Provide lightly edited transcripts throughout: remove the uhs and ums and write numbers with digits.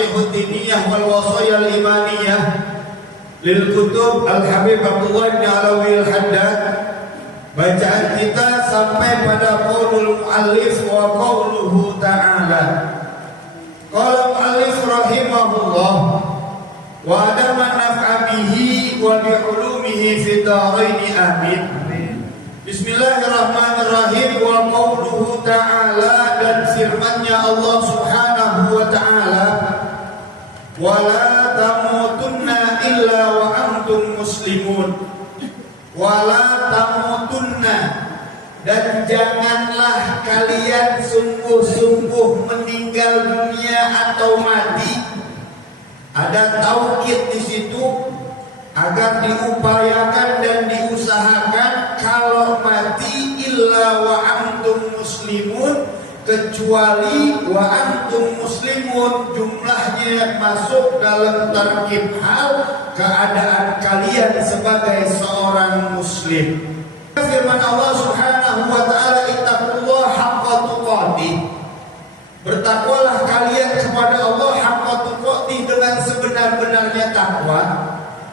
Nasihud Diniyah wal Wasaya Al-Imaniyah lil Kutub Al-Habib Abdullah bin Alawi Al-Haddad. Bacaan kita sampai pada qaulul muallif wa qauluhu ta'ala. Qala muallif rahimahullah wa adama naf'a bihi wa bi ulumihi fid dharain amin. Bismillahirrahmanirrahim. Wa qauluhu ta'ala, dan firman-Nya Allah Subhanahu wa ta'ala, wa la tamutunna illa wa antum muslimun. Wa la tamutunna, dan janganlah kalian sungguh-sungguh meninggal dunia atau mati. Ada taukid di situ agar diupayakan dan diusahakan kalau mati illa wa antum muslimun, kecuali wa antum muslimun jumlahnya masuk dalam tarkib hal keadaan kalian sebagai seorang muslim. Firman Allah Subhanahu wa ta'ala, ittaqullaha haqqa tuqatih, bertakwalah kalian kepada Allah haqqa tuqatih, dengan sebenar-benarnya takwa.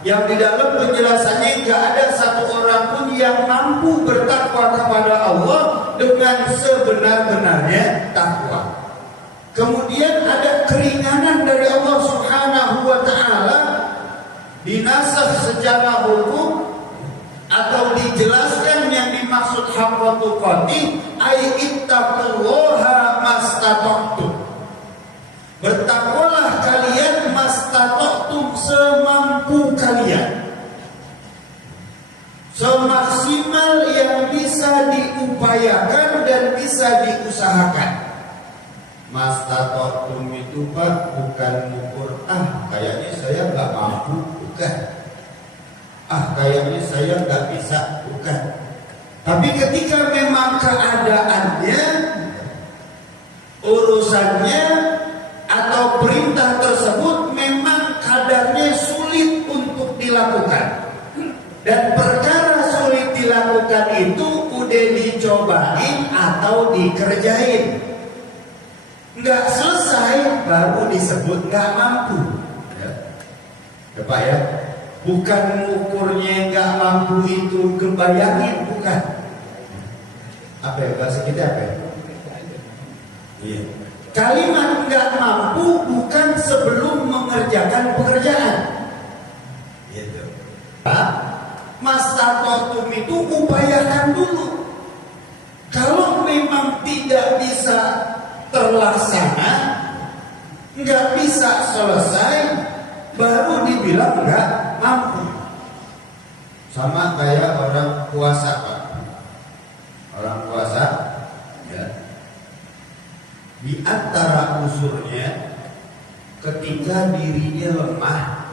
Yang di dalam penjelasannya enggak ada satu orang pun yang mampu bertakwa kepada Allah dengan sebenar-benarnya takwa. Kemudian ada keringanan dari Allah Subhanahu wa ta'ala, dinasakh secara hukum atau dijelaskan yang dimaksud haqqa tuqatih ay ittaqullaha mastata'tum, bertakwalah kalian mastata'tum, semampu kalian, semaksimal yang bisa diupayakan dan bisa diusahakan. Mastata'tum itu Pak bukan mengukur kayaknya saya nggak mampu, bukan. Kayaknya saya nggak bisa, bukan. Tapi ketika memang keadaannya, urusannya atau perintah tersebut memang kadarnya sulit untuk dilakukan, dan perkara sulit dilakukan itu udah dicobain atau dikerjain, nggak selesai baru disebut nggak mampu. Ya Pak ya, bukan mengukurnya nggak mampu itu kebayangin, bukan. Apa ya bahasa kita apa ya? Iya. Kalimat nggak mampu bukan sebelum mengerjakan pekerjaan. Gitu. Mastata'tum itu upayakan dulu. Kalau memang tidak bisa terlaksana, nggak bisa selesai, baru dibilang nggak mampu. Sama kayak orang puasa Pak. Orang puasa ya, di antara unsurnya ketika dirinya lemah,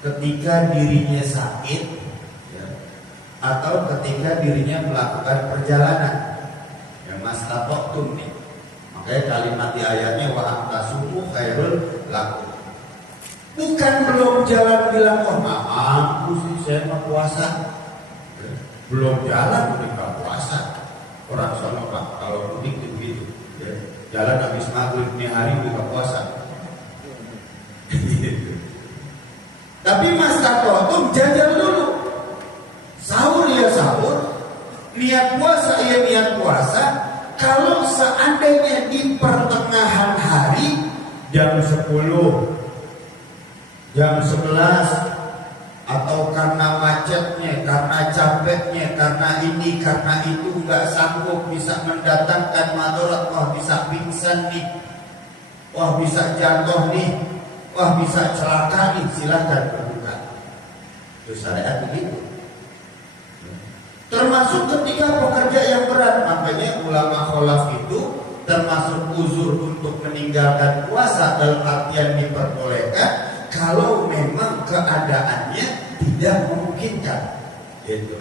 ketika dirinya sakit ya, atau ketika dirinya melakukan perjalanan, ya mastata'tum nih. Makanya kalimat di ayatnya wa antasumu khairul lakum. Bukan belum jalan bilang mampu sih saya mau puasa. Belum jalan udah puasa. Orang sono Pak kalau mudik gitu ya. Jalan habis maghrib nih hari buka puasa. Tapi mastata'tum jajal dulu. Sahur ya sahur, niat puasa ya niat puasa. Kalau seandainya di pertengahan hari jam 10, jam 11, atau karena macetnya, karena capeknya, karena ini, karena itu nggak sanggup, bisa mendatangkan madarat, wah bisa pingsan nih, wah bisa jatuh nih, wah bisa celaka nih, silahkan berbuka. Itu syariat begitu. Termasuk ketika pekerja yang berat, makanya ulama kholaf itu termasuk uzur untuk meninggalkan puasa dalam artian diperbolehkan kalau memang keadaannya tidak memungkinkan. Itu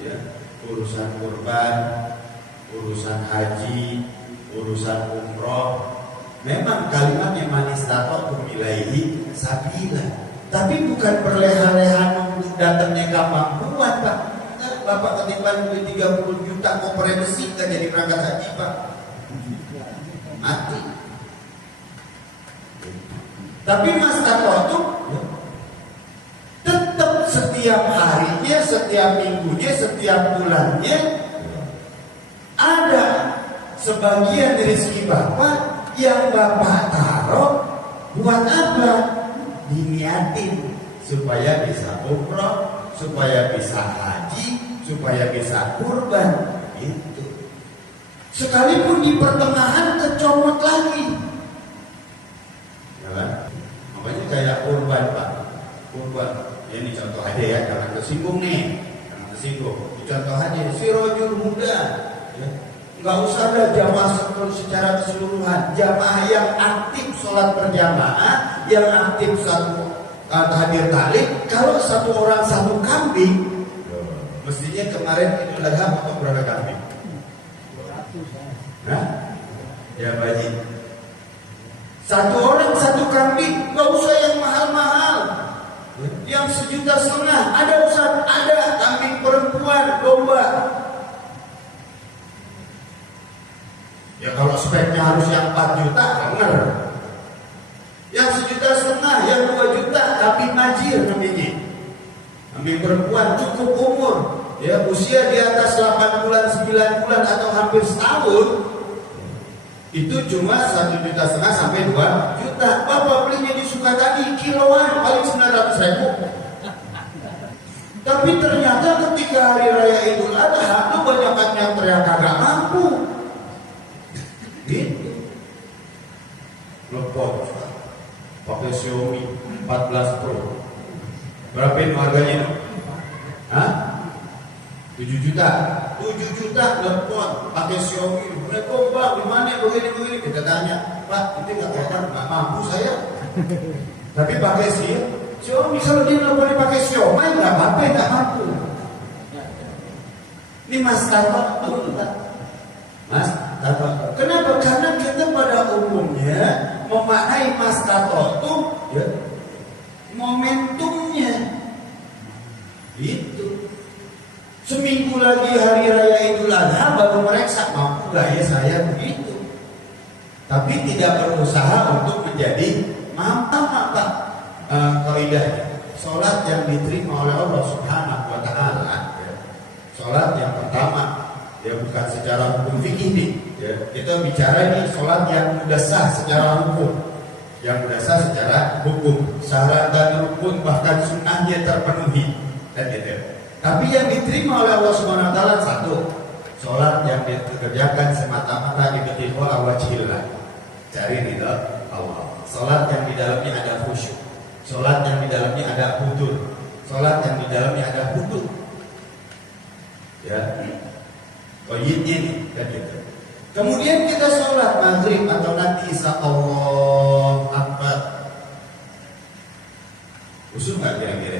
ya, urusan kurban, urusan haji, urusan umroh, memang kalimatnya manis tato ilaihi sabila. Tapi bukan berleha-leha untuk datangnya kemampuan Pak. Bapak ketiban duit 30 juta koper besi kan jadi berangkat haji Pak. Mati. Tapi Mas Tato tuh tetap setiap harinya, setiap minggunya, setiap bulannya ada sebagian rezeki Bapak yang Bapak taruh buat apa? Diniatin supaya bisa umroh, supaya bisa haji, supaya bisa kurban. Itu. Sekalipun di pertengahan kecomot lagi. Ya kan? Makanya kayak kurban Pak. Kurban. Ini contoh aja ya, jangan tersinggung nih. Jangan tersinggung. Contoh aja, si rojul muda. Ya. Nggak usah ada jamaah secara keseluruhan. Jamaah yang aktif sholat berjamaah, yang aktif satu hadir talim. Kalau satu orang satu kambing, mestinya kemarin itu Adha atau berapa kambing? Hah? Ya Baji. Satu orang satu kambing, nggak usah yang mahal-mahal. Yang 1,5 juta ada Ustaz, ada kambing perempuan domba. Ya kalau speknya harus yang 4 juta, benar. Yang 1,5 juta, yang 2 juta, kambing majir namanya. Kambing perempuan cukup umur, ya usia di atas 8 bulan, 9 bulan atau hampir setahun. Itu cuma 1,5 juta sampai 2 juta. Bapak belinya di Sukatani kiloan paling 900.000. Tapi ternyata ketika hari raya Idul Adha, tuh banyak yang teriak kagak mampu. Gitu. Lepot pakai Xiaomi 14 Pro. Berapa harganya? Hah? 7 juta. 7 juta lepot pakai Xiaomi. Mereka Pak, gimana begini? Kita tanya, Pak, itu nggak mampu saya. Tapi pakai Xiaomi, kalau dia nggak boleh pakai Xiaomi, nggak apa-apa, nggak mampu. Ini Mas Tato, Mas Tato. Kenapa? Karena kita pada umumnya memaknai Mas Tato itu ya, momentumnya. Itu. Seminggu lagi hari raya Idul Adha baru mereka mampu gak ya saya begitu. Tapi tidak berusaha untuk menjadi mampu apa kaidahnya. Salat yang diterima oleh Allah Subhanahu wa taala. Salat yang pertama, ya bukan secara hukum fikih nih. Ya, kita bicara nih salat yang sudah sah secara hukum. Yang sudah sah secara hukum, syarat dan rukun bahkan sunnahnya terpenuhi. Dan gitu. Tapi yang diterima oleh Allah Subhanahu wa taala satu, salat yang dikerjakan semata-mata ibtighaa'a wajhillah. Cari ridha Allah. Salat yang di dalamnya ada khusyuk. Salat yang di dalamnya ada hudur. Salat yang di dalamnya ada hudud. Ya. Qayyidnya nih kan gitu. Kemudian kita salat maghrib atau nanti isya Allahu Akbar. Usul enggak kira-kira?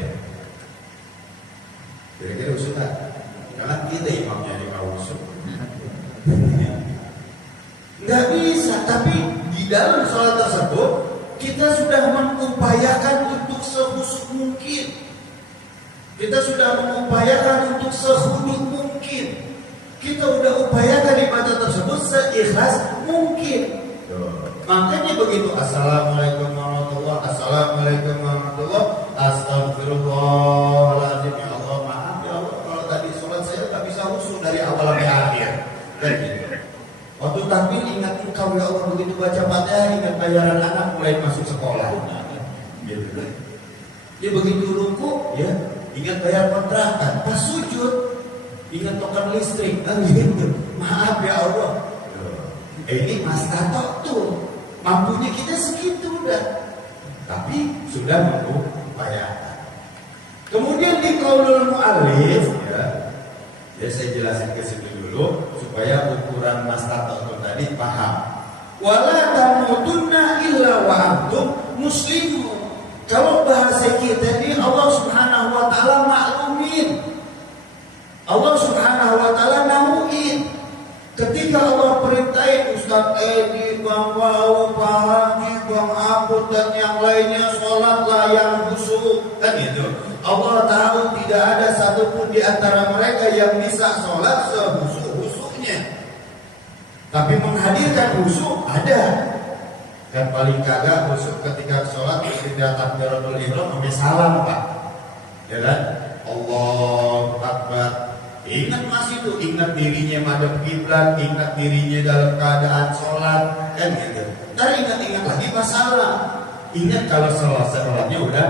Kira-kira usul tak? Karena kita imamnya di usul. Nggak bisa, tapi di dalam sholat tersebut kita sudah mengupayakan untuk sehusuk mungkin. Kita sudah mengupayakan untuk sehudud mungkin. Kita sudah upayakan ibadah tersebut seikhlas mungkin. Makanya begitu, Assalamualaikum warahmatullahi wabarakatuh, Assalamualaikum warahmatullahi wabarakatuh, Astagfirullahaladzim, ya Allah maaf ya Allah kalau tadi sholat saya tak bisa husu dari awal sampai akhir. Dan gitu. Waktu takbir ingat engkau ya Allah, begitu baca Fatihah ingat bayaran anak mulai masuk sekolah. Gitu. Dia begitu ruku ya ingat bayar kontrakan, pas sujud ingat token listrik, gitu. Maaf ya Allah. Ini Mas Tato tuh mampunya kita segitu udah, tapi sudah mengupayakan. Kemudian di qaulul mu'allif ya saya jelasin ke situ dulu supaya ukuran Mas Tato itu tadi paham. Wala tamutunna illa wa antum muslimun. Kalau bahasa kita ini Allah Subhanahu wa taala maklumin. Allah Subhanahu wa taala nauin. Ketika Allah perintahin Ustaz Edi, Bang Wau, Pak Haji, Bang Abud dan yang lainnya sholatlah yang khusyuk, kan gitu. Allah tahu tidak ada satupun di antara mereka yang bisa sholat sehusyuk-husyuknya. Tapi menghadirkan khusyuk ada. Kan paling kagak khusyuk ketika sholat ketika takbiratul ihram pakai salam Pak. Ya kan? Allahu Akbar. Ingat masih itu, ingat dirinya madhep kiblat, ingat dirinya dalam keadaan sholat, kan gitu. Ntar ingat lagi pas salam. Ingat kalau sholatnya udah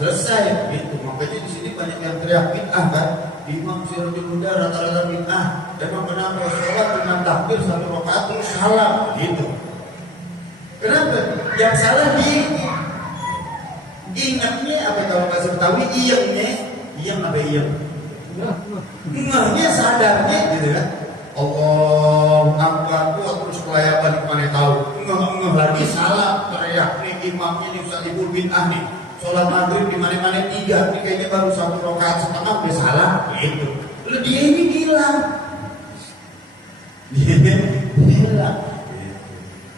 selesai, gitu. Makanya di sini banyak yang teriak bid'ah kan. Imam Sirajul Huda rata-rata bid'ah. Emang kenapa sholat dengan takbir 1 rakaat terus salam, gitu. Kenapa? Yang salah di ingatnya apa kalau bahasa Betawi iyeng apa iyeng? Ngehnya sadarnya gitu ya. Allah Akbar terus kelayaban mana tahu ngeh lagi salah teriak nih imamnya nih Ustaz Ibul bid'ah nih. Sholat maghrib di mana-mana 3 nih kayaknya baru 1 rakaat setengah udah salah gitu. Lalu dia ini hilang.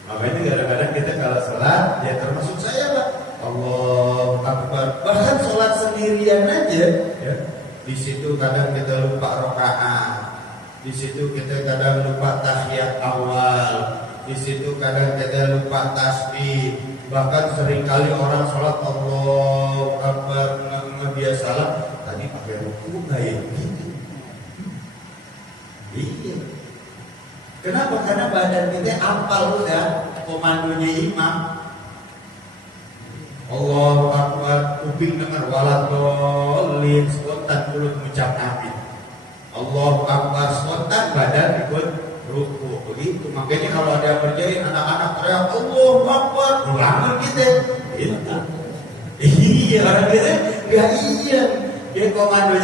Makanya kadang-kadang kita kalau sholat ya termasuk saya Pak. Allahu Akbar. Bahkan sholat sendirian aja ya. Di situ kadang kita lupa rakaat. Di situ kita kadang lupa tahiyat awal. Di situ kadang kita lupa tasbih. Bahkan seringkali orang sholat Allahu Akbar biasalah tadi pakai ruku enggak ya? Iya. Kenapa? Karena badan kita apal udah komandonya imam. Allahu Akbar, kuping dengar waladolin, spontan mulut mengucap amin. Allahu Akbar, spontan badan ikut ruku. Begitu. Makanya kalau ada yang berjahit anak-anak teriak Allahu Akbar, ulangan kita. Gitu. Iya orang kita nggak iya. Dia komando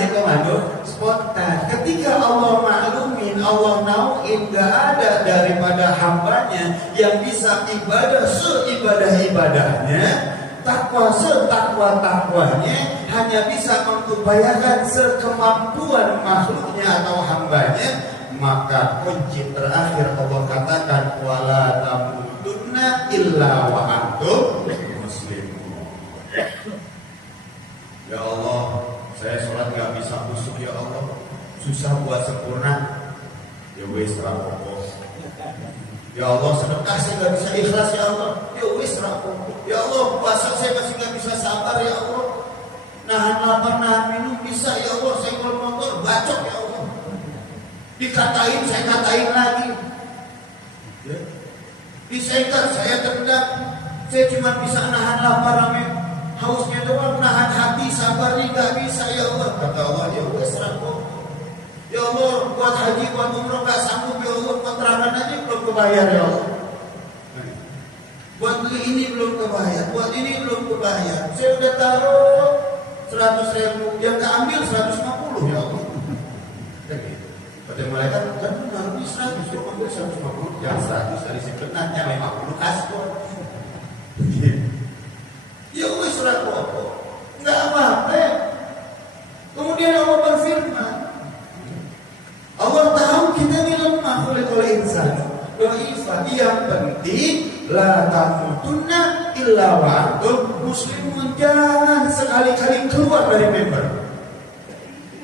spontan. Ketika Allah maklumin, Allah nauin, nggak ada daripada hambanya yang bisa ibadah seibadah-ibadahnya, takwa setakwa-takwanya, hanya bisa mengupayakan sekemampuan makhluknya atau hambanya. Maka kunci terakhir Allah katakan wala tamutunna illa wa antum muslimun. Ya Allah, saya sholat gak bisa khusyuk ya Allah, susah buat sempurna. Ya wis rapopo. Ya Allah, sedekah saya gak bisa ikhlas ya Allah. Ya wis rapopo. Ya Allah, puasa saya masih gak bisa sabar ya Allah. Nahan lapar, nahan minum bisa ya Allah. Saya kalau motor bacok ya Allah. Dikatain, saya katain lagi. Ya. Disaikat, saya tendang. Saya cuma bisa nahan lapar amin. Hausnya doang, nahan hati, sabar tidak bisa ya Allah. Kata Allah, ya wes rampok. Ya Allah, buat haji, buat umroh gak sanggup ya Allah. Kontrakan aja belum kebayar ya Allah. Buat beli ini belum kebayar, buat ini belum kebayar. Saya udah taruh 100.000, yang gak ambil 150 ya Allah. Pada malaikat kan nanti 100, dia ambil 150, yang 100 dari sebenarnya 50 kasih. Ya wis rapopo, nggak apa-apa. Kemudian Allah berfirman, Allah tahu kita ini lemah oleh insan. Doifah, yang penting la tamutunna illa wa antum muslimun. Jangan sekali-kali keluar dari member.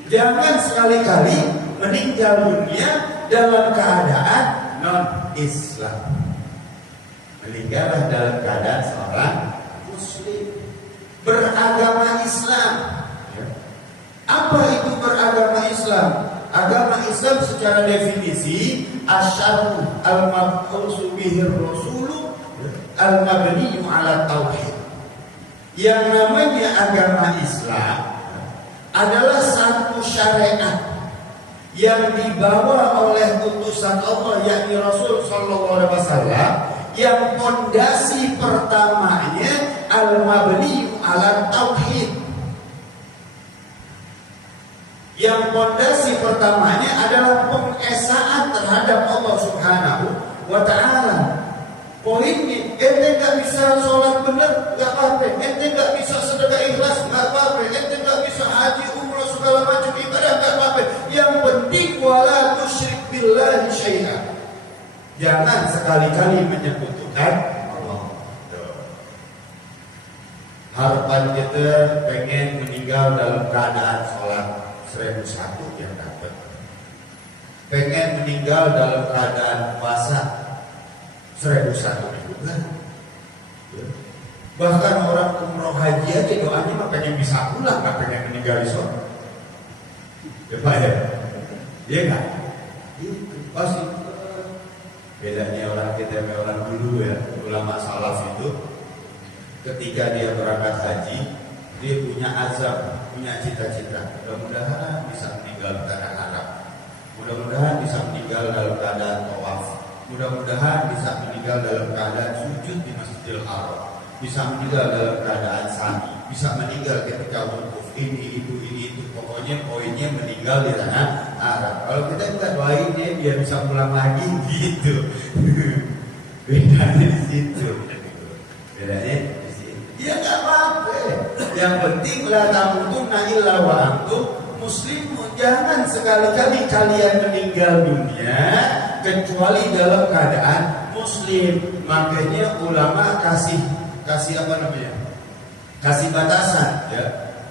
Jangan sekali-kali meninggal dunia dalam keadaan non-Islam. Meninggallah dalam keadaan seorang Muslim beragama Islam. Apa itu beragama Islam? Agama Islam secara definisi asyar'u al-mab'utsu bihi ar-rasulu al-mabniyu 'ala tauhid. Yang namanya agama Islam adalah satu syariat yang dibawa oleh utusan Allah yakni Rasul sallallahu alaihi wasallam, yang fondasi pertamanya al-mabni 'ala tauhid. Yang fondasi pertamanya adalah pengesaan terhadap Allah Subhanahu wa taala. Poinnya, ente enggak bisa sholat benar, enggak apa-apa. Ente enggak bisa sedekah ikhlas, enggak apa-apa. Ente enggak bisa haji, umrah, segala macam ibadah, enggak apa-apa. Yang penting wala tusyrik billahi syai'an. Jangan sekali-kali menyekutukan Allah. Harapan kita pengen meninggal dalam keadaan sholat 1001 yang dapat. Pengen meninggal dalam keadaan puasa 1001 juga. Bahkan orang umroh haji aja doanya mah pengen bisa pulang, nggak pengen meninggal di sana. Ya Pak ya, iya nggak? Itu pasti. Bedanya orang kita sama orang dulu ya, ulama salaf itu ketika dia berangkat haji, dia punya azam, punya cita-cita. Mudah-mudahan bisa meninggal di tanah Arab. Mudah-mudahan bisa meninggal dalam keadaan tawaf. Mudah-mudahan bisa meninggal dalam keadaan sujud di Masjidil Haram. Bisa meninggal dalam keadaan sami, bisa meninggal ketika wukuf, ini itu, pokoknya poinnya meninggal di tanah Arab. Kalau kita doain dia biar bisa pulang lagi gitu. Bedanya di situ. Bedanya di situ. Ya nggak apa-apa. Yang penting la tamutunna illa wa antum muslimun. Jangan sekali-kali kalian meninggal dunia kecuali dalam keadaan muslim. Makanya ulama kasih apa namanya? Kasih batasan ya.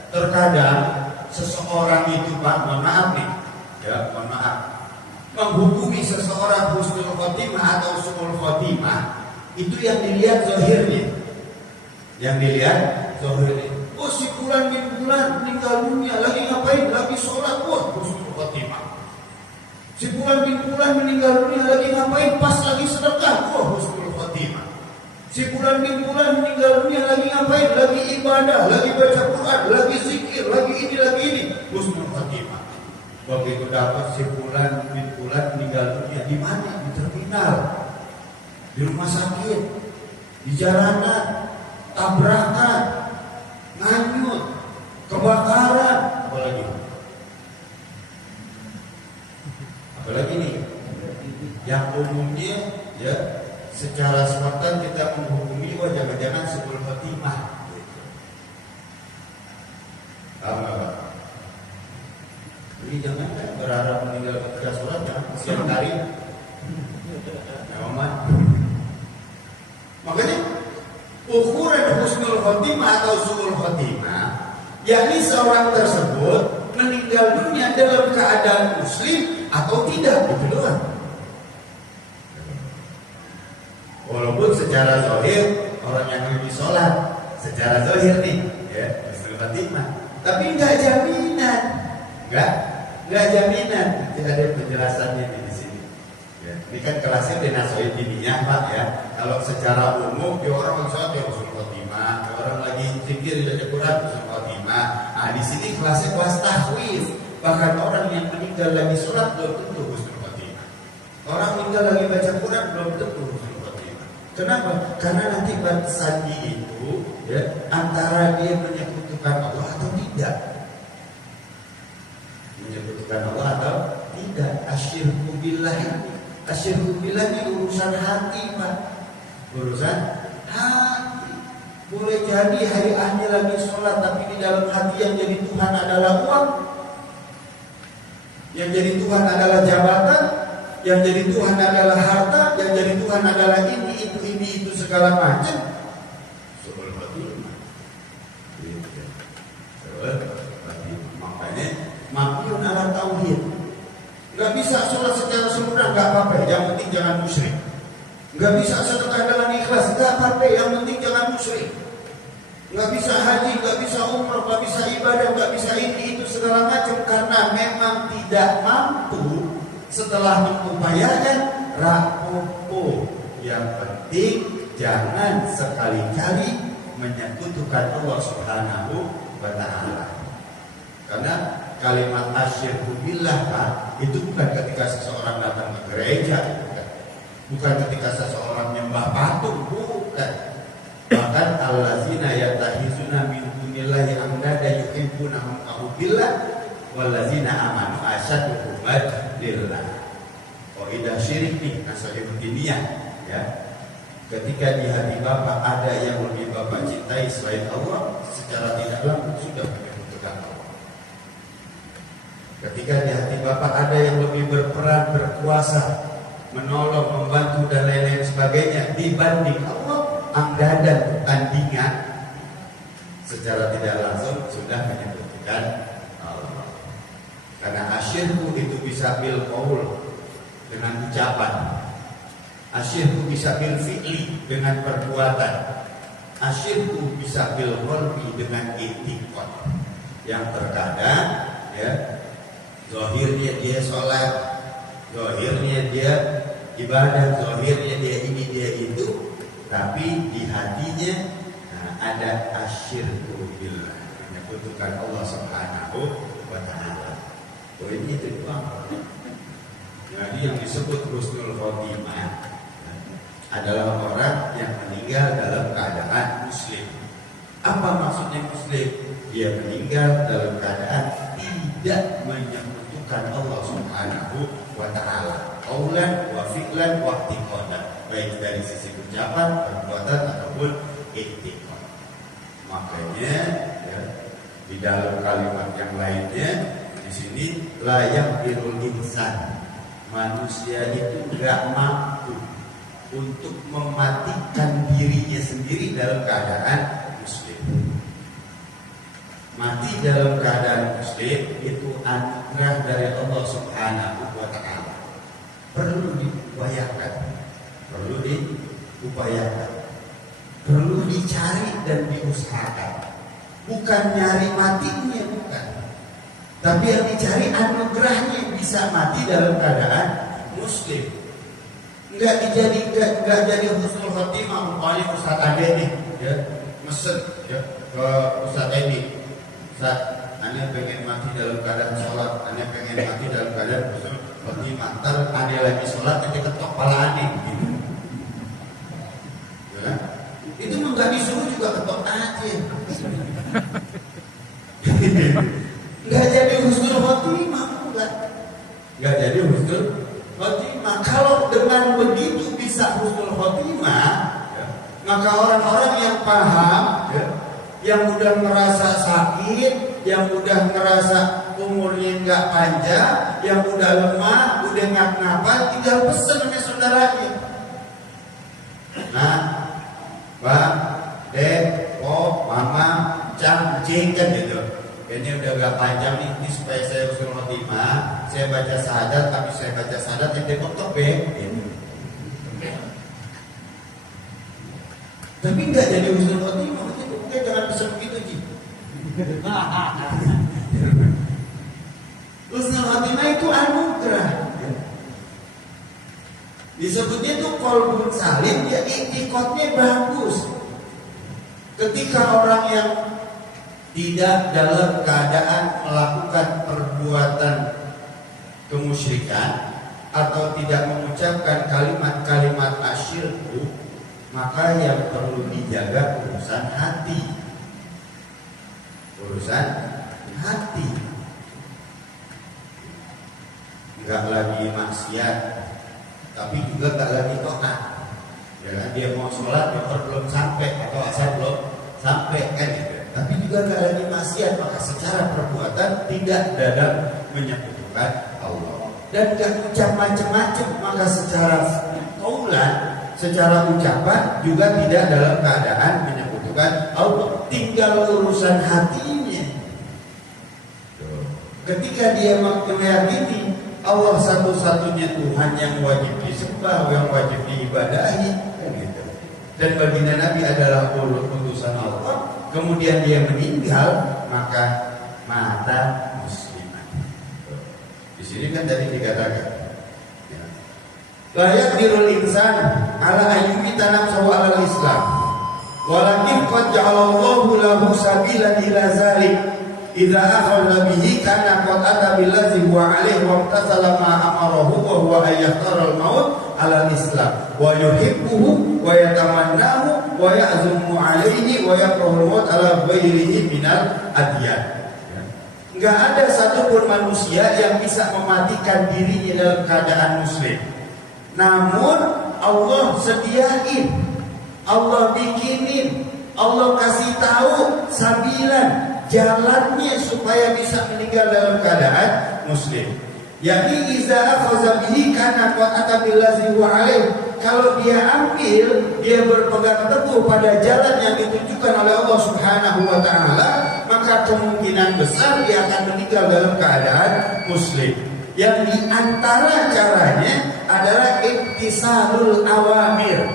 Terkadang seseorang itu Pak, mohon maaf nih. Ya, mohon maaf. Menghukumi seseorang husnul khotimah atau su'ul khotimah itu yang dilihat zahirnya. Yang dilihat zahirnya. Oh, si fulan bin fulan meninggal dunia, lagi ngapain? Lagi sholat, wah husnul khotimah. Si fulan bin fulan meninggal dunia, lagi ngapain? Pas lagi sedekah, wah husnul khotimah. Si fulan bin fulan meninggal dunia, lagi ngapain? Lagi ibadah, lagi baca Quran, lagi zikir, lagi ini, husnul khotimah. Begitu dapat si fulan bin fulan meninggal dunia, di mana? Di terminal, di rumah sakit, di jalanan, tabrakan, nganyut, kebakaran, apalagi nih, yang umumnya ya. Secara spontan kita menghukumi, oh jangan-jangan su'ul khotimah gitu. Tahu nggak Pak? Jadi jangan kan berharap meninggal ketika sholat, jangan siang hari. Makanya ukuran husnul khotimah atau su'ul khotimah, yakni seorang tersebut meninggal dunia dalam keadaan muslim atau tidak, gitu doang. Walaupun secara zahir orang yang lebih sholat, secara zahir nih, ya husnul khotimah, tapi nggak jaminan, nggak jaminan. Nanti ada penjelasannya di sini. Ya, ini kan kelasnya dinasoid diniyah Pak ya. Kalau secara umum, ya orang sholat ya husnul khotimah, orang lagi zikir baca Quran husnul khotimah. Ah di sini kelasnya kelas tahwif. Bahkan orang yang meninggal lagi sholat belum tentu husnul khotimah. Orang meninggal lagi baca Quran belum tentu husnul khotimah. Kenapa? Karena nanti batasannya itu ya, antara dia menyekutukan Allah atau tidak. Menyekutukan Allah atau tidak. Asyirku billah. Asyirku billah ini urusan hati Pak. Urusan hati. Boleh jadi hari akhir lagi sholat, tapi di dalam hati yang jadi Tuhan adalah uang, yang jadi Tuhan adalah jabatan, yang jadi Tuhan adalah harta, yang jadi Tuhan adalah ini itu segala macam. Su'ul khotimah. Makanya mabniun ala tauhid. Gak bisa sholat secara sempurna, gak apa-apa, yang penting jangan musyrik. Gak bisa sedekah dengan ikhlas, gak apa-apa, yang penting jangan musyrik. Gak bisa haji, gak bisa umrah, gak bisa ibadah, gak bisa ini itu segala macam, karena memang tidak mampu. Setelah mengupayakan rapopo. Yang penting jangan sekali-kali menyekutukan Allah Subhanahu wa ta'ala. Karena kalimat asyirku billah Pak, itu bukan ketika seseorang datang ke gereja, bukan ketika seseorang nyembah patung, bukan. Bahkan allazina yatahizuna min dunillahi andada yuhibbunahum kahubillah wallazina amanu asyaddu hubban lillah. Oh idah syirik nih, nasalih diniyah. Ya, ketika di hati Bapak ada yang lebih Bapak cintai selain Allah, secara tidak langsung sudah menyekutukan Allah. Ketika di hati Bapak ada yang lebih berperan, berkuasa, menolong, membantu dan lain-lain sebagainya dibanding Allah, anggadan tandingan, secara tidak langsung sudah menyekutukan Allah. Karena asyirku itu bisa bil qaul, dengan ucapan. Asyirku bisa bil fi'li, dengan perbuatan. Asyirku bisa bil qalbi dengan i'tiqad. Yang terkadang ya zahirnya dia sholat, zahirnya dia ibadah, zahirnya dia ini dia itu, tapi di hatinya ada asyirku billah, menyekutukan Allah Subhanahu wa taala. Ini itu doang. Jadi yang disebut husnul khotimah adalah orang yang meninggal dalam keadaan muslim. Apa maksudnya muslim? Dia meninggal dalam keadaan tidak menyekutukan Allah Subhanahu wa taala. Qaulan wa fi'lan wa i'tiqadan. Baik dari sisi ucapan, perbuatan ataupun i'tiqad. Makanya ya, di dalam kalimat yang lainnya di sini layak birul insan. Manusia itu enggak mampu untuk mematikan dirinya sendiri dalam keadaan muslim. Mati dalam keadaan muslim itu anugerah dari Allah Subhanahu wa taala. Perlu diupayakan, perlu dicari dan diusahakan. Bukan nyari matinya, bukan. Tapi yang dicari anugerahnya bisa mati dalam keadaan muslim. Enggak jadi husnul khotimah. Umpamanya Ustaz Ade nih, ya, mesen ya ke Ustaz Edi. Ustaz, ane pengen mati dalam keadaan sholat, ane pengen mati dalam keadaan husnul khotimah. Ntar ane lagi sholat, nanti ketok kepala ane gitu. Ya, itu enggak disuruh juga ketok aja. Enggak jadi husnul khotimah, bukan. Enggak jadi husnul khotimah. Kalau dengan begitu bisa husnul khotimah, ya, maka orang-orang yang paham, ya, yang udah merasa sakit, yang udah merasa umurnya nggak panjang, yang udah lemah, udah ngap-ngapan, tinggal pesen sama saudaranya. Nah, Bang, Dek, Pop, Mama, Cang, Cing, kan gitu. Ini udah gak panjang nih, ini supaya saya husnul khotimah, saya baca syahadat, tapi saya baca syahadat yang dikotok ini. Tapi nggak jadi husnul khotimah, mungkin jangan pesan begitu Ji. Husnul khotimah itu anugerah. Disebutnya itu qalbun salim, ya i'tiqadnya bagus. Ketika orang yang tidak dalam keadaan melakukan perbuatan kemusyrikan atau tidak mengucapkan kalimat-kalimat asyirku, maka yang perlu dijaga urusan hati. Urusan hati. Enggak lagi maksiat, tapi juga enggak lagi taat. Ya, dia mau sholat, dia belum sampai atau asar belum sampai kan gitu. Tapi juga enggak lagi maksiat, maka secara perbuatan tidak dalam menyekutukan Allah. Dan enggak ucap macam-macam, maka secara qaulan, secara ucapan juga tidak dalam keadaan menyekutukan Allah. Tinggal urusan hatinya. Ketika dia meyakini Allah satu-satunya Tuhan yang wajib disembah, yang wajib diibadahi, kan gitu. Dan baginda Nabi adalah utusan Allah. Kemudian dia meninggal, maka mata musliman. Di sini kan tadi dikatakan, layak dirul insan ala ayyubi tanam sawa ala Islam. Walakin qad ja'alallahu lahu sabilan ila zalik. Idza akhadha bihi kana qad ata billazi huwa alaihi wa tasala ma amarahu wa huwa ayyahtara al-maut ala Islam wa yuhibbuhu wa yatamannahu wa ya'zumu alaihi wa yakrahu al-maut ala ghairihi minal adyan. Enggak ada satupun manusia yang bisa mematikan dirinya dalam keadaan muslim. Namun Allah sediain, Allah bikinin, Allah kasih tahu sabilan, jalannya supaya bisa meninggal dalam keadaan muslim. Yakni iza akhadha bihi kana qad ata billazi huwa alaih. Kalau dia ambil, dia berpegang teguh pada jalan yang ditunjukkan oleh Allah Subhanahu wa taala, maka kemungkinan besar dia akan meninggal dalam keadaan muslim. Yang diantara caranya adalah ittisalul awamir,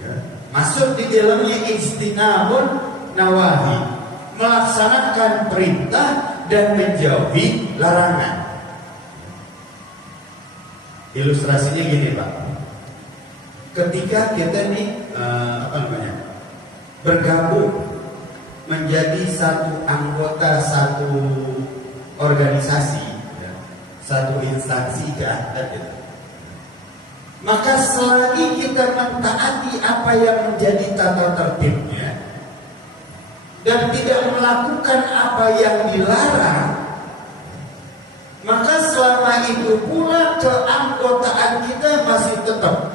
ya. Masuk di dalamnya ijtinabun nawahi, melaksanakan perintah dan menjauhi larangan. Ilustrasinya gini Pak, ketika kita nih bergabung menjadi satu anggota satu organisasi, satu instansi gitu. Maka selagi kita mentaati apa yang menjadi tata tertibnya dan tidak melakukan apa yang dilarang, maka selama itu pula keanggotaan kita masih tetap.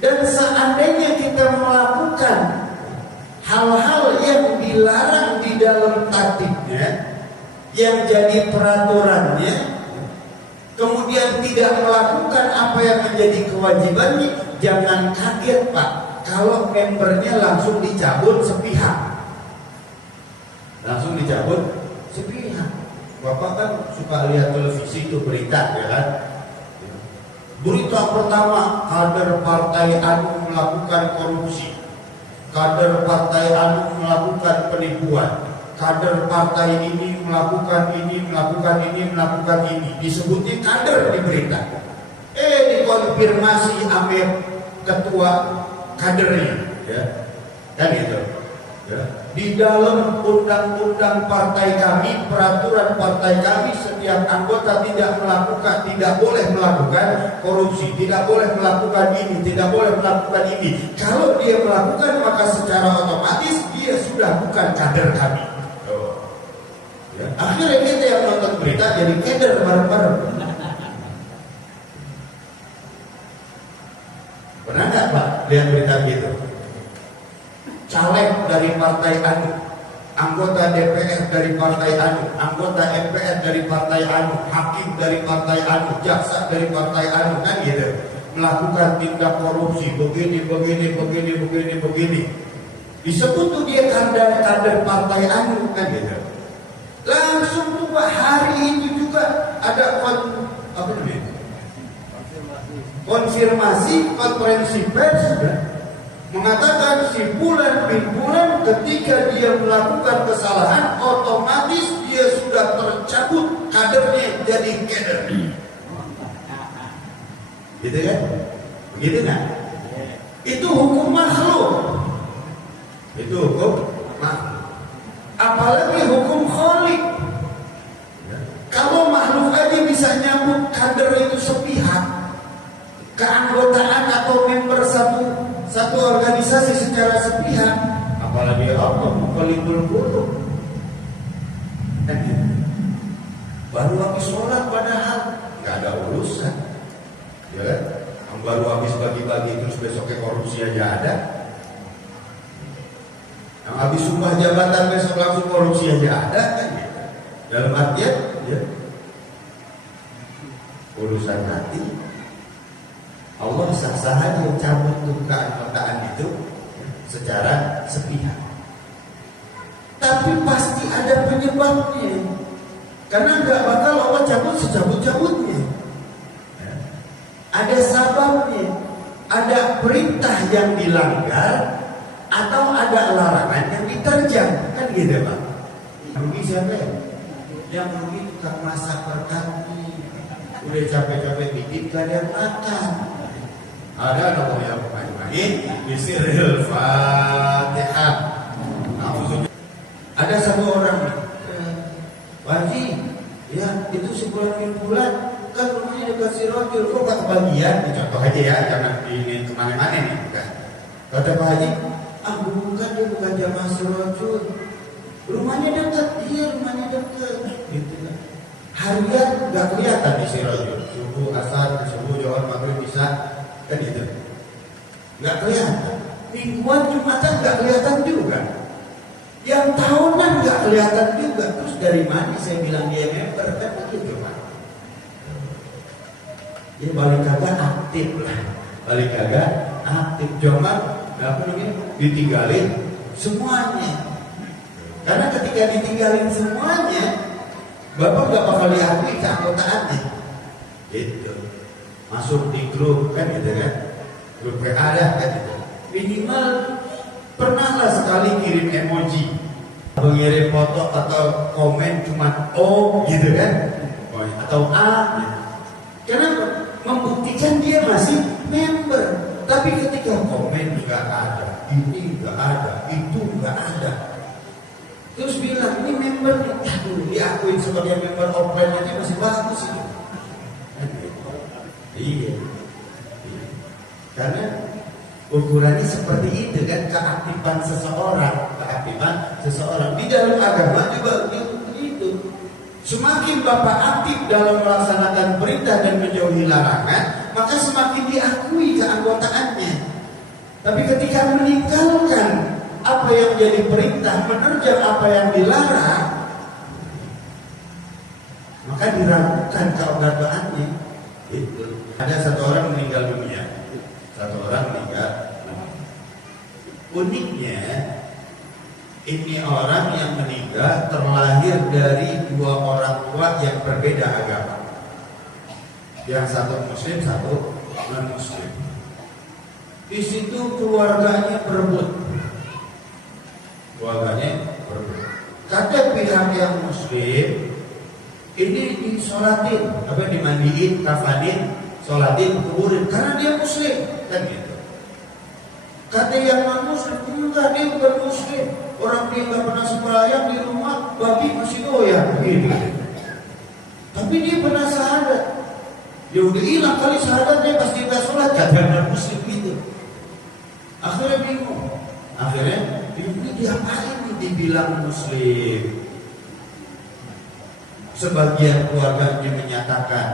Dan seandainya kita melakukan hal-hal yang dilarang di dalam tatibnya, yang jadi peraturannya, kemudian tidak melakukan apa yang menjadi kewajibannya, jangan kaget Pak kalau membernya langsung dicabut sepihak. Bapak kan suka lihat televisi itu berita, ya kan? Berita pertama, kader partai anu melakukan korupsi, kader partai anu melakukan penipuan, kader partai ini melakukan ini. Disebutnya kader di berita. Dikonfirmasi ame ketua kadernya, ya. Dan itu, ya. Di dalam undang-undang partai kami, peraturan partai kami, setiap anggota tidak boleh melakukan korupsi, tidak boleh melakukan ini, tidak boleh melakukan ini. Kalau dia melakukan, maka secara otomatis dia sudah bukan kader kami. Ya. Akhirnya kita yang nonton berita jadi kader bareng-bareng. Pernah nggak Pak lihat berita gitu? Caleg dari partai anu, anggota DPR dari partai anu, anggota MPR dari partai anu, hakim dari partai anu, jaksa dari partai anu, kan gitu, melakukan tindak korupsi begini. Disebut tuh dia kader partai anu, kan gitu. Langsung tuh Pak, hari itu juga ada konfirmasi konferensi pers, mengatakan si bulan bin bulan ketika dia melakukan kesalahan, otomatis dia sudah tercabut kadernya jadi kader. Gitu kan? Begitu kan? Itu hukum makhluk. Apalagi hukum khalik. Kalau makhluk aja bisa nyambut kader itu sepihak, keanggotaan atau member satu organisasi secara sepihak, apalagi Allah mukalibul qulub. Baru habis sholat padahal nggak ada urusan, ya kan? Yang baru habis bagi-bagi terus besoknya korupsi aja ada. Yang habis sumpah jabatan besok langsung korupsi aja ada, kan? Dalam artian, ya, urusan hati. Allah sah-sah aja cabut keanggotaan itu secara sepihak. Tapi pasti ada penyebabnya. Karena nggak bakal Allah cabut secabut-cabutnya. Ada sababnya. Ada perintah yang dilanggar atau ada larangan yang diterjang. Kan gitu Pak. Rugi siapa ya? Yang rugi tukang masak pertani. Udah capek-capek bikin gak ada yang makan. Ada namanya pemain-pemain Bismillahirrahmanirrahim Fatihah. Ada satu orang, Haji, ya itu sebulan kan rumahnya dekat Sirojul, kok gak kebagian? Contoh aja ya, jangan ini kemana-mana nih, kan? Kata Pak Haji, dia bukan jamaah Sirojul, rumahnya dekat, rumahnya dekat, gitu kan? Harian gak kelihatan di Sirojul, subuh, asar, subuh, johor, maghrib, isya. Kan itu nggak kelihatan. Mingguan Jumatan nggak kelihatan juga. Yang tahunan nggak kelihatan juga. Terus dari mana saya bilang dia member? Kan begitu Pak. Ya balik kagak aktif lah. Cuma ditinggalin semuanya. Karena ketika ditinggalin semuanya, Bapak nggak bakal diakui keanggotaannya. Gitu. masuk di grup kan gitu kan, grup WA dah kan gitu. Minimal pernahlah sekali kirim emoji, mengirim foto atau komen cuma O gitu kan, atau A gitu. Kenapa? Membuktikan dia masih member. Tapi ketika komen nggak ada, ini nggak ada, itu nggak ada, terus bilang ini membernya, aduh diakuin sebagai member offline aja masih bagus itu. Iya. Karena ukurannya seperti itu kan, keaktifan seseorang di dalam agama juga begitu. Semakin Bapak aktif dalam melaksanakan perintah dan menjauhi larangan, maka semakin diakui keanggotaannya. Tapi ketika meninggalkan apa yang jadi perintah, menerjang apa yang dilarang, maka diragukan keanggotaannya. Itu. Ada satu orang meninggal dunia, Uniknya, ini orang yang meninggal terlahir dari dua orang tua yang berbeda agama. Yang satu muslim, satu non muslim. Di situ keluarganya berebut. Kata pihak yang muslim, ini disolatin, dimandiin, kafanin, solatin, kuburin, karena dia muslim, kan gitu. Kata yang non muslim, enggak, dia bukan muslim. Orang dia nggak pernah sembahyang di rumah, babi masih goyang, gitu. Tapi dia pernah syahadat. Ya udah hilang kali syahadatnya pas dia nggak sholat, kata non muslim gitu. Akhirnya bingung. Ini diapain nih dibilang muslim? Sebagian keluarganya menyatakan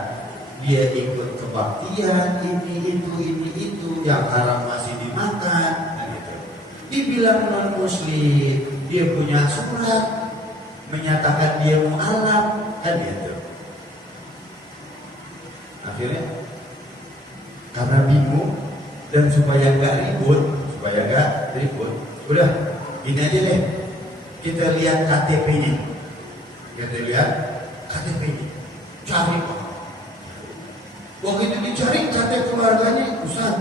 dia ikut kebaktian, ini itu, yang haram masih dimakan, gitu. Dibilang non muslim, dia punya surat menyatakan dia mu'alaf, kan gitu. Akhirnya karena bingung dan supaya nggak ribut, udah ini aja deh, kita lihat KTP-nya, cari. Waktu itu dicari KTP keluarganya, Ustaz,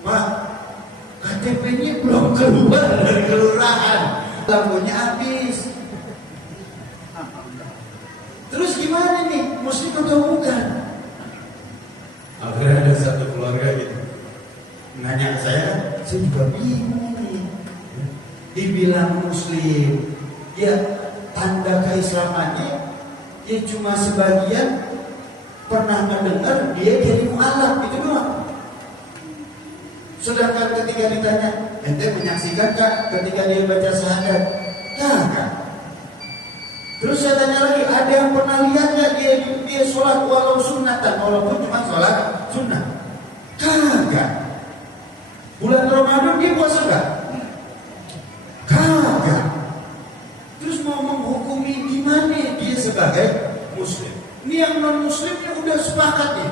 Pak, KTP-nya belum keluar dari kelurahan, lampunya habis. Terus gimana nih, muslim atau bukan? Akhirnya ada satu keluarga gitu nanya saya juga bingung nih. Dibilang muslim, ya tanda keislamannya ya cuma sebagian pernah mendengar dia jadi mu'alaf, itu doang. Sedangkan ketika ditanya, ente menyaksikan kak ketika dia baca syahadat? Kagak. Terus saya tanya lagi, ada yang pernah lihat gak dia sholat walau sunatan, walaupun cuma sholat sunnah? Kagak. Bulan Ramadan dia puasa gak? Kagak. Terus mau menghukumi gimana dia sebagai muslim? Ini yang non muslimnya udah sepakat nih,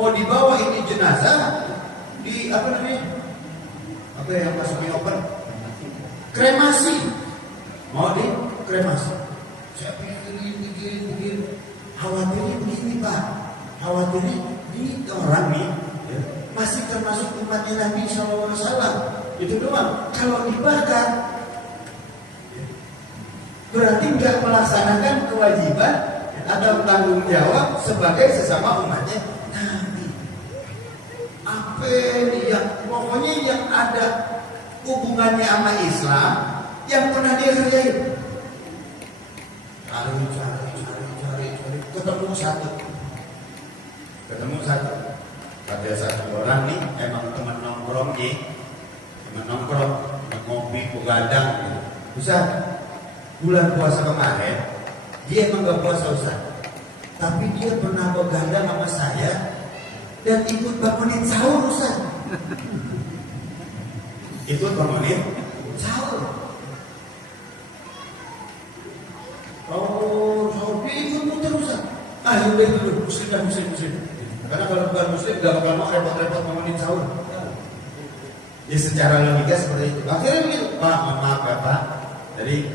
mau dibawa ini jenazah di apa yang masuknya open, kremasi, mau di kremasi. Saya pikir, khawatirnya begini Pak, khawatirnya ini orang nih masih termasuk umatnya Nabi SAW, itu doang. Kalau dibakar berarti nggak melaksanakan kewajiban atau tanggung jawab sebagai sesama umatnya Nabi. Apa yang pokoknya yang ada hubungannya sama Islam yang pernah dia kerjain. Cari, ketemu satu. Ada satu orang nih emang teman nongkrong, ngopi, begadang gitu. Ustaz, bulan puasa kemarin dia emang gak puasa Ustaz, tapi dia pernah begadang sama saya dan ikut bangunin sahur Ustaz. Ikut bangunin sahur. Oh, sahur dia ikut muter Ustaz. Yaudah itu muslim. Karena kalau bukan muslim gak bakal mau repot-repot bangunin sahur. Ya secara logika seperti itu. Akhirnya begitu, Pak, maaf ya Pak, Jadi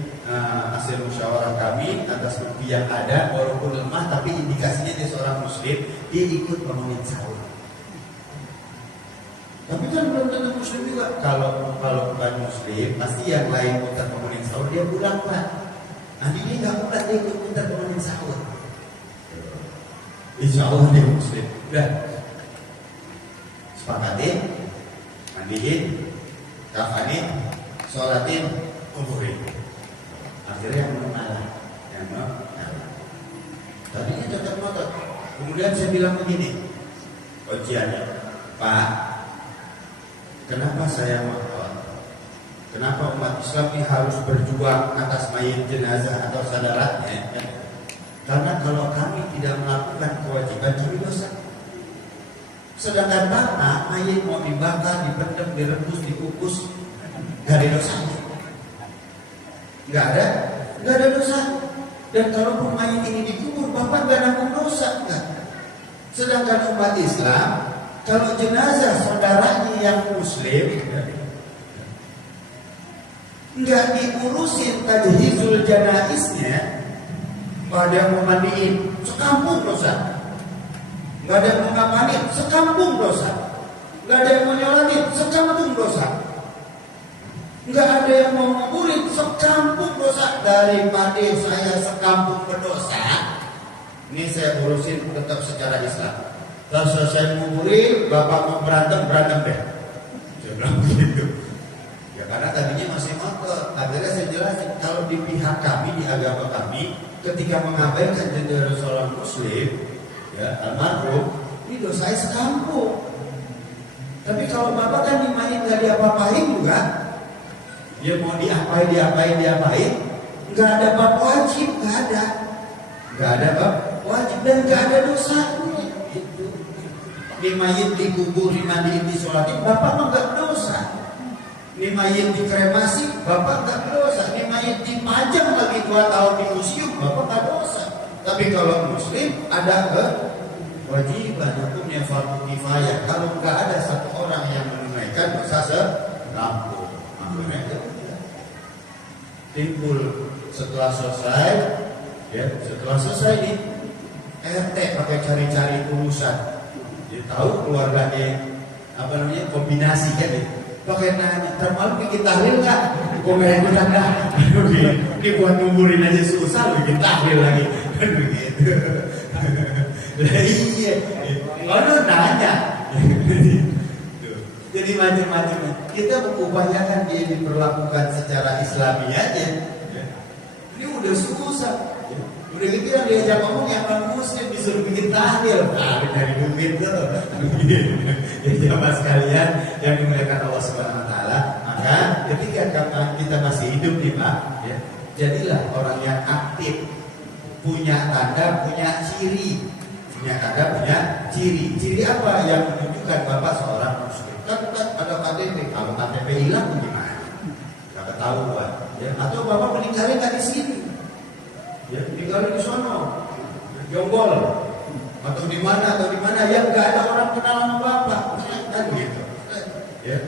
hasil musyawarah kami atas bukti yang ada, walaupun lemah tapi indikasinya dia seorang muslim, dia ikut bangunin sahur. Tapi kan belum tentu muslim juga. Kalau bukan muslim, pasti yang lain minta bangunin sahur dia pulang Pak. Nah ini nggak pulang, dia ikut minta bangunin sahur. Insya Allah dia muslim. Udah sepakatin, mandiin, kafanin, sholatin, kuburin. Akhirnya yang mengalah, tadinya cocok motor. Kemudian saya bilang begini, ujiannya, Pak, kenapa saya motor? Kenapa umat Islam ini harus berjuang atas mayit jenazah atau saudaranya? Karena kalau kami tidak melakukan kewajiban jadi dosa. Sedangkan Bapak, mayit mau dibakar, dipendam, direbus, dikukus, gak ada dosanya. Nggak ada dosa. Dan kalau mayit ini dikubur, Bapak nggak nanggung dosa, enggak. Sedangkan umat Islam, kalau jenazah saudaranya yang muslim, nggak diurusin tajhizul janaiznya, nggak ada yang mau mandiin, sekampung dosa. Nggak ada yang mau ngapain, sekampung dosa. Nggak ada yang mau nyolatin, sekampung dosa. Nggak ada yang mau nguburin, sekampung dosa. Daripada saya sekampung berdosa, ini saya urusin tetap secara Islam. Kalau selesai nguburin, Bapak mau berantem deh. Saya bilang begitu. Ya karena tadinya masih motor. Akhirnya saya jelasin, kalau di pihak kami, di agama kami, ketika mengabaikan jenazah seorang muslim, ya almarhum, ini dosanya sekampung. Tapi kalau Bapak kan dimain nggak diapa-apain juga. Dia mau diapain, nggak ada bab wajib, nggak ada bab wajib dan nggak ada dosanya. Itu di mayit dikubur, dimandiin, disolatin, Bapak mah nggak dosa. Di mayit dikremasi, Bapak nggak dosa. Di mayit dipajang lagi 2 tahun di museum, Bapak nggak dosa. Tapi kalau muslim ada kewajiban, hukumnya fardu kifayah. Kalau nggak ada satu orang yang menunaikan dosa sekampung, makanya timbul setelah selesai nih RT pakai cari-cari urusan. Dia tahu keluarganya kombinasi kan ya. Pakai nanya, termalu bikin tahlil nggak? Kok nggak ikutan dah? Ini buat nguburin aja susah, bikin tahlil lagi. Begitu. Iya. Kalau nanya. Jadi macam-macam. Kita mengupayakan dia diperlakukan secara Islami aja. Ini udah susah. Udah gitu yang diajak ngomong yang non muslim disuruh bikin tahlil. Dari bukit tuh. Jadi jamaah sekalian yang dimuliakan Allah Subhanahu Wa Taala. Maka ketika kita masih hidup nih Pak, ya, jadilah orang yang aktif, punya tanda, punya ciri. Punya tanda, punya ciri. Ciri apa yang menunjukkan Bapak seorang muslim? Kan ada KTP, kalau KTP hilang gimana? Gak ketahuan. Ya. Atau Bapak meninggalnya nggak di sini, ya meninggalnya di sono, Jonggol, atau di mana yang nggak ada orang kenal sama Bapak, kan gitu. Ya,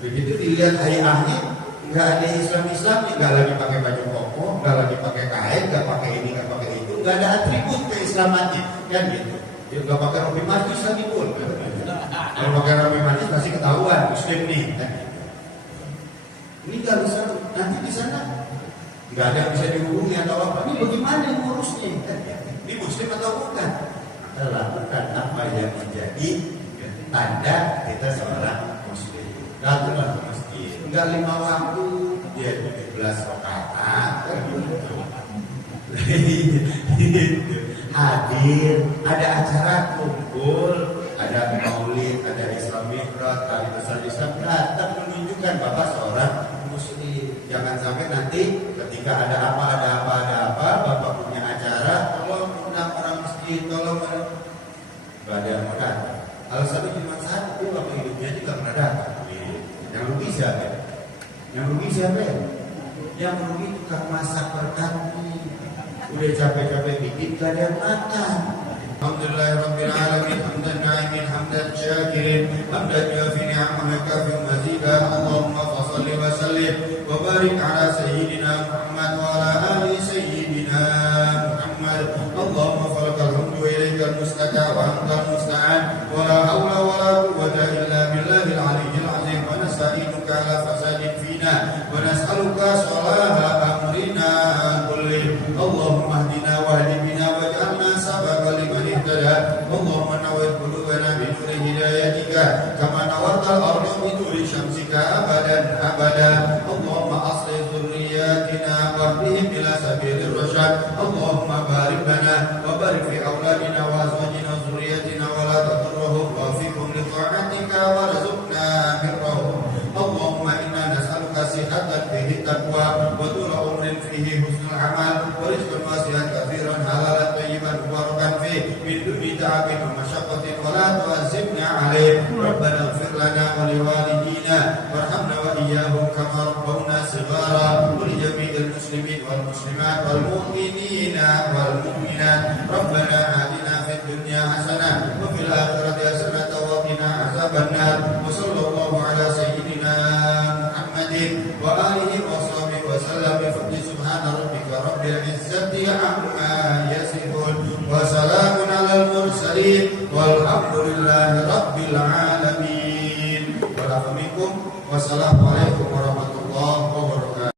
begitu dilihat hayahnya, nggak ada Islam, nggak lagi pakai baju koko, nggak lagi pakai kain, nggak pakai ini, nggak pakai itu, nggak ada atribut keislamannya, kan gitu. Dia nggak pakai rompi majlis lagi pun. Kalau pakai rompi majlis pasti ketahuan muslim nih. Kan? Ini nggak bisa, nanti di sana nggak ada yang bisa dihubungi atau apa. Ini bagaimana ngurusnya? Kan? Ini muslim atau bukan? Maka lakukan apa yang menjadi tanda kita seorang muslim. Datanglah ke masjid. Enggak 5 waktu, dia 17 rakaat. Hadir, ada acara kumpul, ada maulid, ada Islam Mi'raj, hari besar Islam, datang menunjukkan Bapak seorang muslim. Jangan sampai nanti ketika ada apa, Bapak punya acara, tolong undang orang masjid, tolong nggak ada yang mau datang. Alasannya cuma satu, Bapak hidupnya juga pernah datang. Yang rugi siapa? Yang rugi tukang masak berkati. Udah capek-capek bikin gak ada yang makan. Alhamdulillahirabbil alamin, hamdan na'imin, hamdan syakirin, hamdan yafi ni'amahu kafi mazidah. Allahumma fashalli wa sallim wa barik ala sayyidina على فساد فينا ونسألك صلاح أمرنا كله اللهم اهدنا واهد بنا واجعلنا سببا لمن اهتدى اللهم نور قلوبنا بنور هدايتك كما نورت الأرض بنور شمسك أبدا أبدا اللهم أصلح ذرياتنا واهدهم إلى سبيل الرشاد اللهم بارك لنا وبارك في أولادنا وأزواجنا وذريتنا ولا تضرهم ووفقهم لطاعتك وارزقنا برهم اللهم إنا نسألك صحة فيه تقوى وطول عمر فيه حسن العمل ورزقا واسعا كثيرا حلالا طيبا مباركا فيه من دون تعب ومشقة ولا تعذبنا عليه ربنا اغفر لنا ولوالدينا وارحمنا وإياهم كما ربونا صغارا ولجميع المسلمين والمسلمات والمؤمنين والمؤمنات ربنا آتنا في الدنيا حسنة وفي الآخرة حسنة وقنا عذاب النار وصلى الله على سيدنا محمد وآله وصحبه وسلم بفضل سبحان ربك رب العزة عما يصفون وسلام على المرسلين والحمد لله رب العالمين والسلام عليكم ورحمة الله وبركاته.